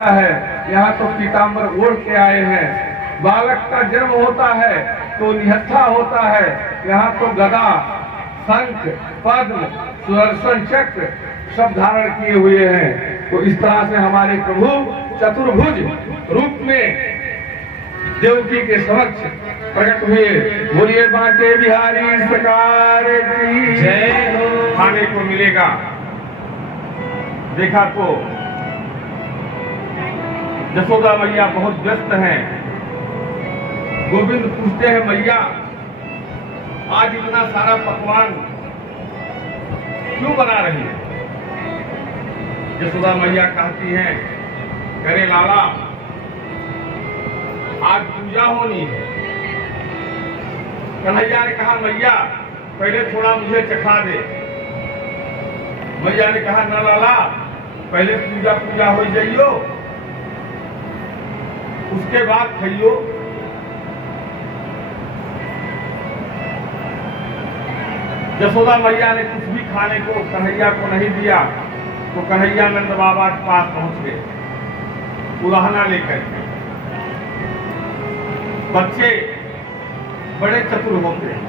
है, यहाँ तो पीताम्बर ओढ़ के आए हैं। बालक का जन्म होता है तो निहत्था होता है, यहाँ तो गदा, शंख, पद्म, सुदर्शन चक्र सब धारण किए हुए हैं। तो इस तरह से हमारे प्रभु चतुर्भुज रूप में देवकी के समक्ष प्रकट हुए। बोलिए बांके बिहारी सरकार की जय हो। खाने को मिलेगा। देखा तो यशोदा मैया बहुत व्यस्त हैं। गोविंद पूछते हैं, मैया आज इतना सारा पकवान क्यों बना रही है? यशोदा मैया कहती हैं, करे लाला आज पूजा होनी है। कन्हैया ने कहा, मैया पहले थोड़ा मुझे चखा दे। मैया ने कहा, न लाला पहले पूजा पूजा हो जाइयो, उसके बाद खाइयो। यशोदा मैया ने कुछ भी खाने को कन्हैया को नहीं दिया तो कन्हैया नंद बाबा के पास पहुंच गए उलाहना लेकर के। बच्चे बड़े चतुर होते हैं।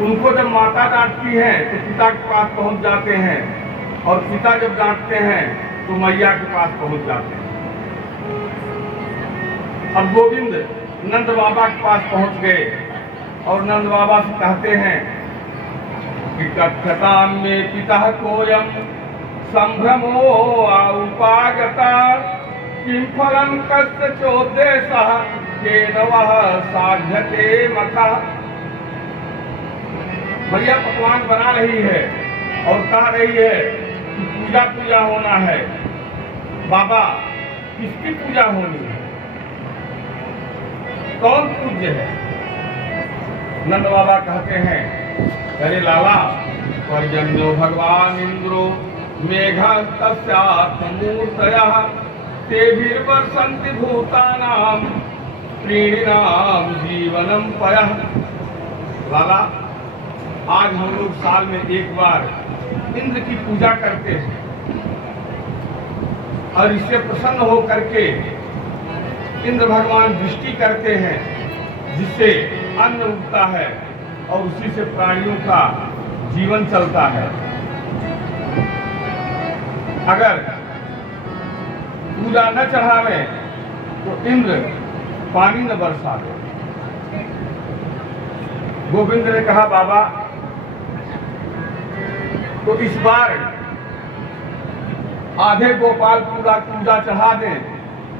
उनको जब माता डांटती है तो पिता के पास पहुंच जाते हैं, और पिता जब डांटते हैं तो मैया के पास पहुंच जाते हैं। अब गोविंद नंद बाबा के पास पहुंच गए और नंद बाबा से कहते हैं कि कथता में पिता कोयम संभ्रमो उपागता किम फलम कष्ट चोदेशः केन वः साध्यते मखा। भैया पकवान बना रही है और कह रही है कि पूजा पूजा होना है। बाबा किसकी पूजा होनी है? कौन पूज्य है? नंद बाबा कहते हैं, अरे लाला पर्जन्यो भगवान इंद्रो मेघस्तस्यात्मूर्तयः तेभिर्वर्षन्ति भूतानां त्रीणाम जीवनम पयः। लाला आज हम लोग साल में एक बार इंद्र की पूजा करते हैं और इससे प्रसन्न हो करके इंद्र भगवान वृष्टि करते हैं, जिससे अन्न उगता है और उसी से प्राणियों का जीवन चलता है। अगर पूजा न चढ़ावे तो इंद्र पानी न बरसावे। गोविंद ने कहा, बाबा तो इस बार आधे गोपाल पूजा चढ़ा दें,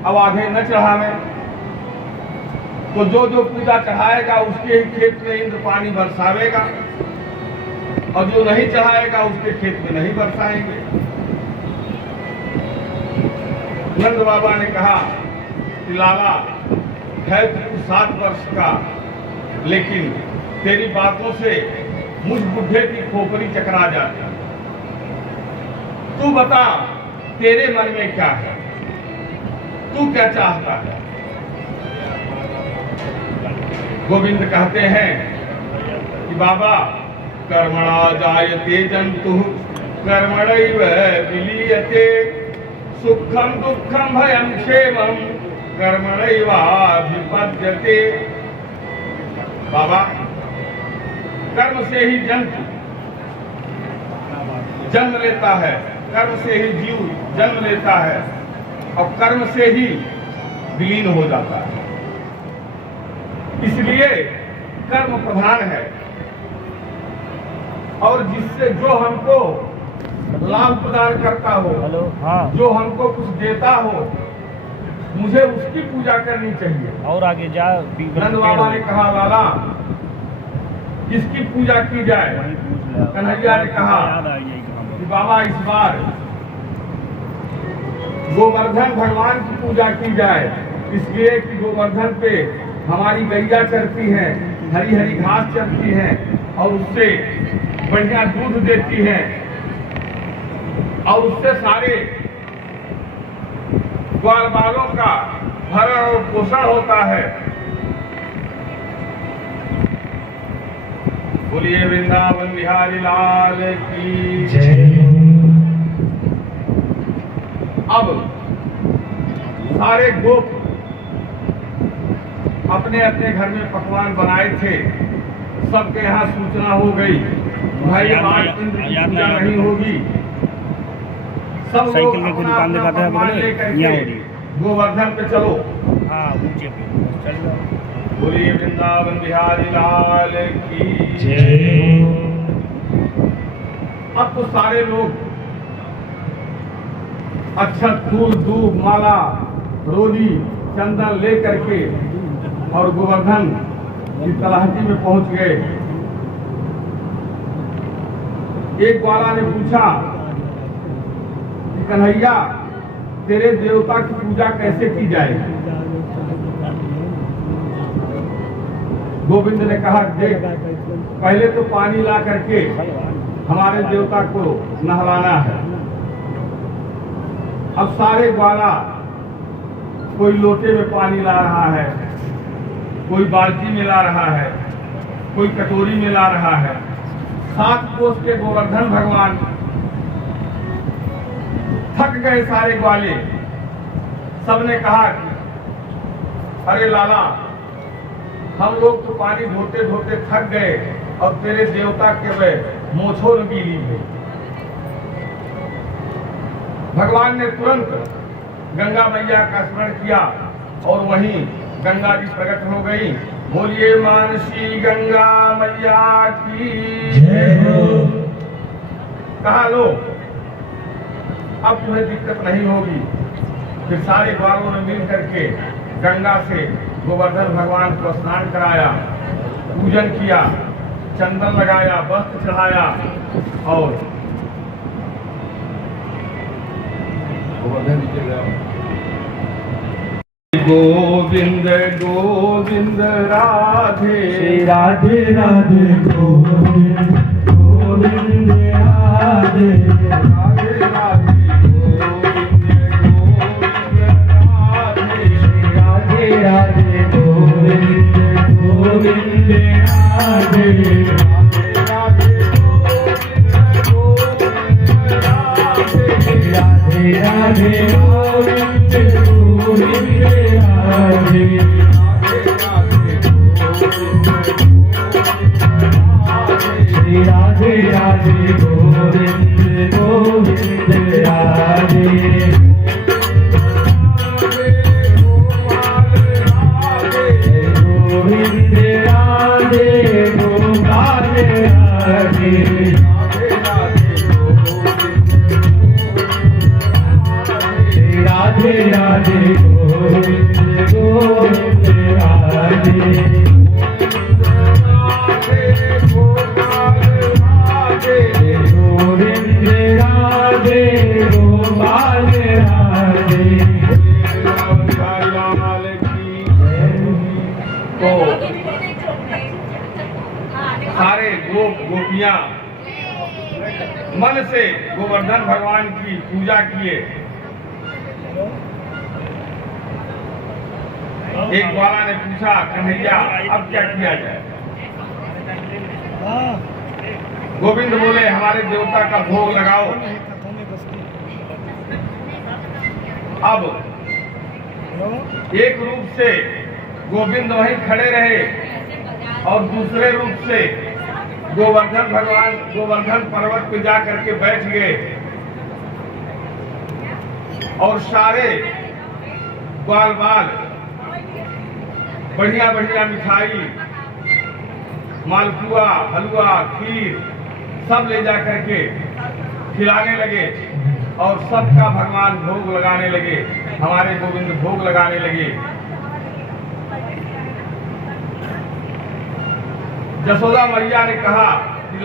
अब आधे न चढ़ावे तो जो जो पूजा चढ़ाएगा उसके ही खेत में इंद्र पानी बरसावेगा, और जो नहीं चढ़ाएगा उसके खेत में नहीं बरसाएंगे। नंद बाबा ने कहा कि लाला है तू 7 वर्ष का, लेकिन तेरी बातों से मुझ बुढ़े की खोपड़ी चकरा जाती। तू बता तेरे मन में क्या है, तू क्या चाहता है? गोविंद कहते हैं कि बाबा कर्मणा जायते जंतु कर्मणैव विलीयते सुखम दुखम भयम क्षेमम कर्मणैवाभिपद्यते। बाबा कर्म से ही जंतु जन्म लेता है, कर्म से ही जीव जन्म लेता है और कर्म से ही विलीन हो जाता है। इसलिए कर्म प्रधान है, और जिससे जो हमको लाभ प्रदान करता हो, जो हमको कुछ देता हो, मुझे उसकी पूजा करनी चाहिए। और आगे जा। नंद बाबा ने कहा, लाला किसकी पूजा की जाए? कन्हैया ने कहा कि बाबा इस बार गोवर्धन भगवान की पूजा की जाए, इसलिए कि गोवर्धन पे हमारी गैया चरती है, हरी हरी घास चरती है और उससे बढ़िया दूध देती है, और उससे सारे ग्वाल बालों का भरण और पोषण होता है। बोलिए वृंदावन बिहारी लाल की जय। अब सारे गोप अपने अपने घर में पकवान बनाए थे, सबके यहाँ सूचना हो गई, भाई आज इंद्र की पूजा नहीं होगी। सब लोग अपना अपना पकवान लेकर के गोवर्धन पे चलो। बोलिए वृंदावन बिहारी लाल की जय। अब तो सारे लोग अक्षत, फूल, दूब, माला, रोली, चंदन ले करके और गोवर्धन की तलहटी में पहुंच गए। एक ग्वाला ने पूछा कि कन्हैया, तेरे देवता की पूजा कैसे की जाएगी? गोविंद ने कहा, देख, पहले तो पानी ला करके हमारे देवता को नहलाना है। अब सारे ग्वाला कोई लोटे में पानी ला रहा है, कोई बाल्टी में ला रहा है, कोई कटोरी में ला रहा है। 7 कोस के गोवर्धन भगवान थक गए। सारे ग्वाले सबने कहा, अरे लाला, हम लोग तो पानी धोते धोते थक गए और तेरे देवता के वे मोछों गीली है। भगवान ने तुरंत गंगा मैया का स्मरण किया और वहीं गंगा जी प्रकट हो गई। बोलिए मानसी गंगा मैया की जय हो। कहा, लो, अब तुम्हें दिक्कत नहीं होगी। फिर सारे ग्वालों ने मिल करके गंगा से गोवर्धन भगवान को स्नान कराया, पूजन किया, चंदन लगाया, वस्त्र चढ़ाया और गोविंद गोविंद राधे राधे राधे गोविंद गोविंद राधे राधे राधे राधे राधे गोविंद गोविंद राधे राधे राधे गोविंद गोविंद राधे राधे राधे गोविंद गोविंद राधे गोविंद राधे गोपाल राधे राधे राधे गोविंद गोविंद राधे गोविंद राधे गोपाल राधे। तो सारे गोप गोपियां मन से गोवर्धन भगवान की पूजा किए। एक ग्वाला ने पूछा, कन्हैया, अब क्या किया जाए? गोविंद बोले, हमारे देवता का भोग लगाओ। अब एक रूप से गोविंद वहीं खड़े रहे और दूसरे रूप से गोवर्धन भगवान गोवर्धन पर्वत पे जा करके बैठ गए और सारे ग्वाल बाल बढ़िया बढ़िया मिठाई, मालपुआ, हलवा, खीर सब ले जा करके खिलाने लगे और सबका भगवान भोग लगाने लगे। हमारे गोविंद भोग लगाने लगे। यशोदा मैया ने कहा कि